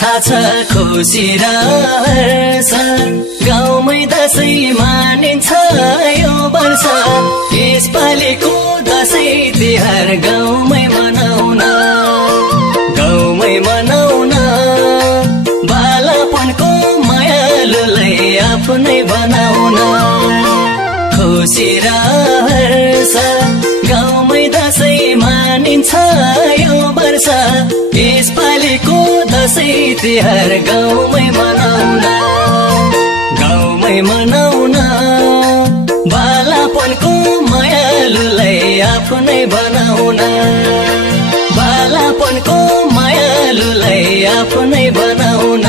छाछ खुसी र हर्ष गाउँमै दशैं मानिन्छ यो वर्ष यसपालिको दशैं तिहार गाउँमै मनाउन बालापनको मायालुलाई आफ्नै बनाउन खुसी र हर्ष गाउँमै दशैं मानिन्छ यो वर्ष यसपालिको दशैं तिहार गाउँमै मनाउन बालापनको मायालुलाई आफ्नै बनाउन बालापनको मायालुलाई आफ्नै बनाउन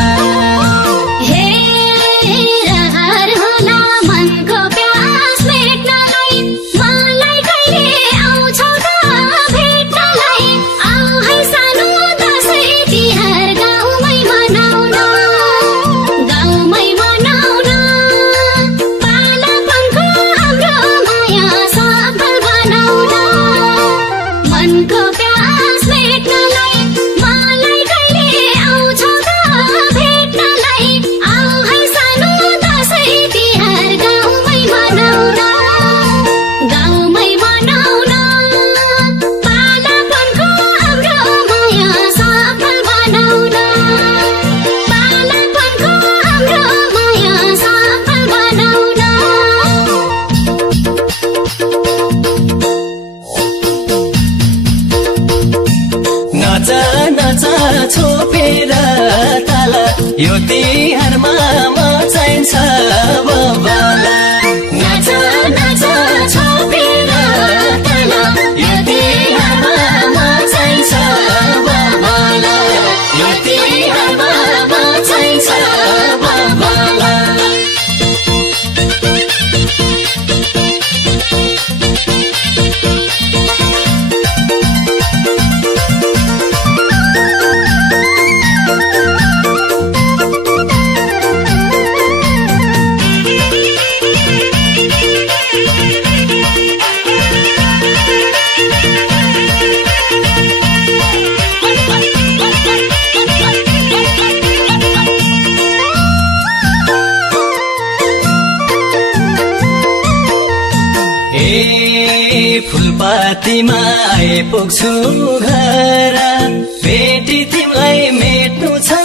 छोपेर ताल यो तिहारमा मचाइन्छ बबला नाच नाच छोपेर ताल यो तिहारमा मचाइन्छ बबला यो तिहारमा मचाइन्छ बबला फुलपातीमा आइपुग्छु घर भेटी तिमीलाई मेट्नु छ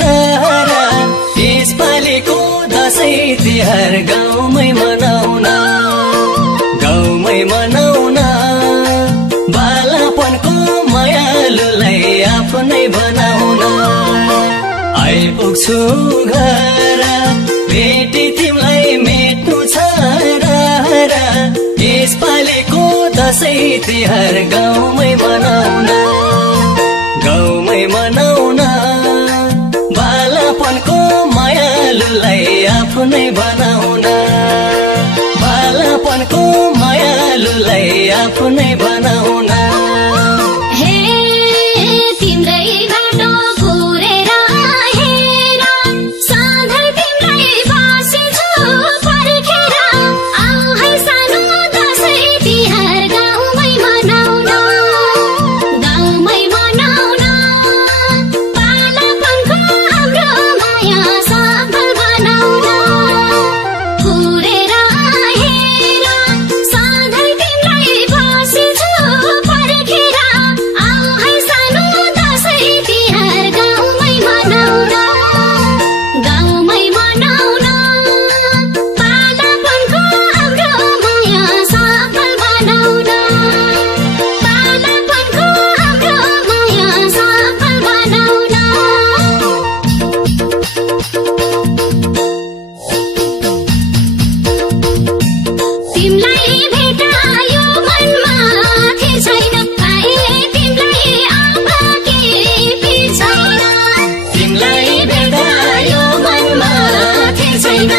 र यसपालिको दशैं तिहार गाउँमै मनाउन बालापनको मायालुलाई आफ्नै बनाउन आइपुग्छु घर भेटी तिमीलाई मेट्नु छ र यसपालिको दशैं तिहार गाउँमै मनाउन बालापनको मायालुलाई आफ्नै बनाउन बालापनको मायालुलाई आफ्नै बनाउन तिमलाई भेटायो मनमा थिए छैन कहिले तिमलाई अब केही छैन तिमलाई भेटायो मनमा थिए छैन